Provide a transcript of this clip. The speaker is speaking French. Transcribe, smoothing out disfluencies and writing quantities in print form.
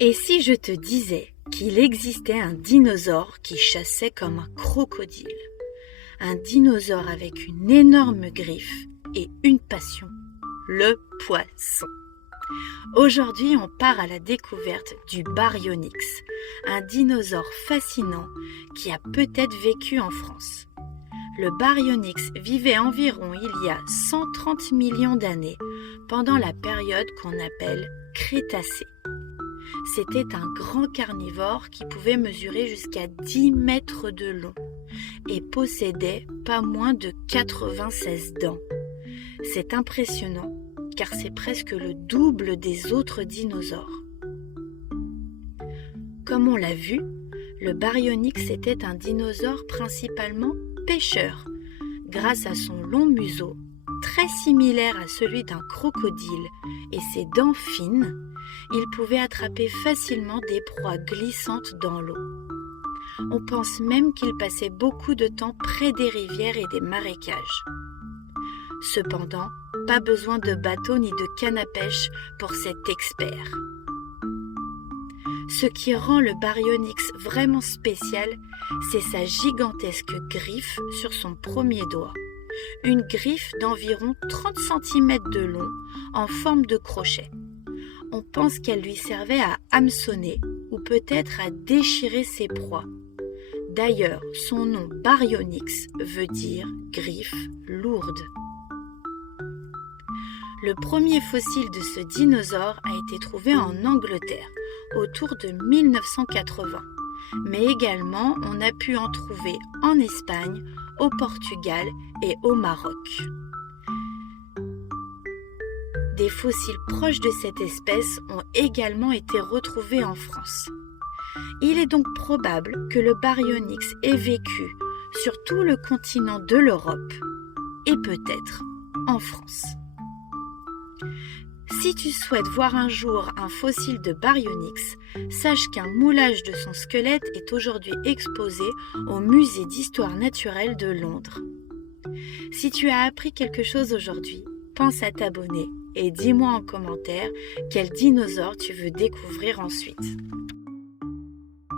Et si je te disais qu'il existait un dinosaure qui chassait comme un crocodile, un dinosaure avec une énorme griffe et une passion, le poisson. Aujourd'hui, on part à la découverte du Baryonyx, un dinosaure fascinant qui a peut-être vécu en France. Le Baryonyx vivait environ il y a 130 millions d'années, pendant la période qu'on appelle Crétacé. C'était un grand carnivore qui pouvait mesurer jusqu'à 10 mètres de long et possédait pas moins de 96 dents. C'est impressionnant car c'est presque le double des autres dinosaures. Comme on l'a vu, le Baryonyx était un dinosaure principalement pêcheur. Grâce à son long museau, très similaire à celui d'un crocodile et ses dents fines, il pouvait attraper facilement des proies glissantes dans l'eau. On pense même qu'il passait beaucoup de temps près des rivières et des marécages. Cependant, pas besoin de bateau ni de canne à pêche pour cet expert. Ce qui rend le Baryonyx vraiment spécial, c'est sa gigantesque griffe sur son premier doigt. Une griffe d'environ 30 cm de long en forme de crochet. On pense qu'elle lui servait à hameçonner ou peut-être à déchirer ses proies. D'ailleurs, son nom Baryonyx veut dire griffe lourde. Le premier fossile de ce dinosaure a été trouvé en Angleterre, autour de 1980. Mais également, on a pu en trouver en Espagne, au Portugal et au Maroc. Des fossiles proches de cette espèce ont également été retrouvés en France. Il est donc probable que le Baryonyx ait vécu sur tout le continent de l'Europe et peut-être en France. Si tu souhaites voir un jour un fossile de Baryonyx, sache qu'un moulage de son squelette est aujourd'hui exposé au Musée d'histoire naturelle de Londres. Si tu as appris quelque chose aujourd'hui, pense à t'abonner et dis-moi en commentaire quel dinosaure tu veux découvrir ensuite.